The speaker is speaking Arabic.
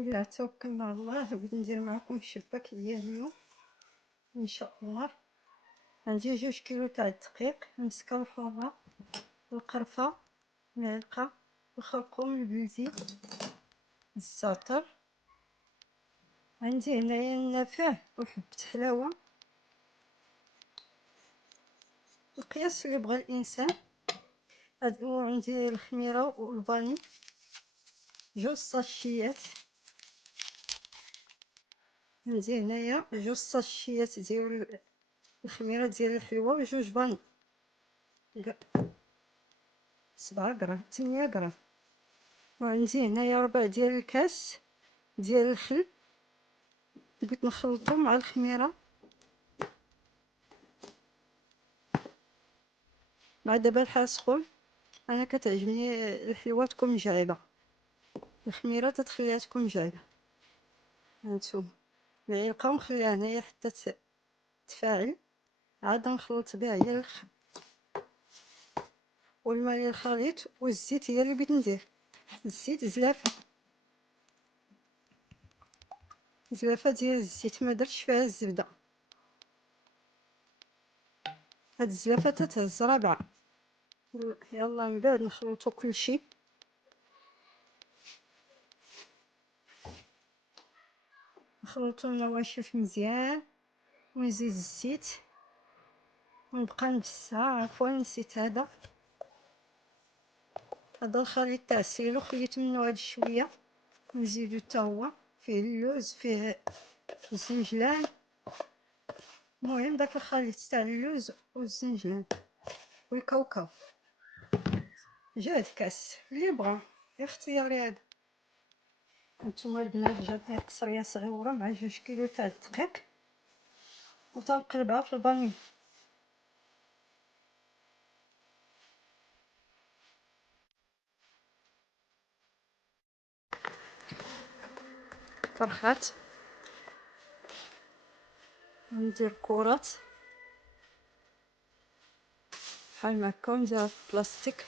لله توكلنا على الله. بغيت ندير معكم الشباك ديال اليوم ان شاء الله. عندي 2 كيلو تاع الدقيق، مسكه الحره، القرفه، معلقه، الخرقوم البلدي، الزعتر. عندي هنايا النافع وحبة حلاوه، القياس اللي بغى الانسان. هادو عندي الخميره والفاني، 2 صاشيات. عندي هنايا 2 صاشيات ديال الخميره ديال الحلوه و2 فاني، 7 غرام 8 غرام. وعندي هنايا ربع ديال الكاس ديال الخل، بغيت نخلطو مع الخميره. مع دابا الحال سخون، انا كتعجبني الحلوه تكون مجعده، الخميره تتخليها تكون مجعده. هانتوما العلقه ونخليها هنايا حتى تفاعل، عاد نخلط بها هي الاخر. والماء ديال الخليط والزيت هي اللي بغيت ندير. الزيت زلافه، زلافه ديال الزيت، ما درتش فيها الزبده. هاد الزلافه تتهز رابعه. يلا من بعد نخلطو كلشي. نخلطو النواشف مزيان ونزيد الزيت ونبقى نبسها. عفوا نسيت هذا الخليط تاع السيلو، خليت منه هاد شويه نزيدو حتى هو. فيه اللوز، فيه الزنجلان. المهم داك الخليط تاع اللوز والزنجلان والكاوكاو. جا كاس اللي بغا اختياري هذا. هانتوما البنات جاتني قصريه صغيره مع 2 كيلو تاع الدقيق، وتنقلبها في البانيو. طرحات، ندير كرات بحال هكا ونديرها في بلاستيك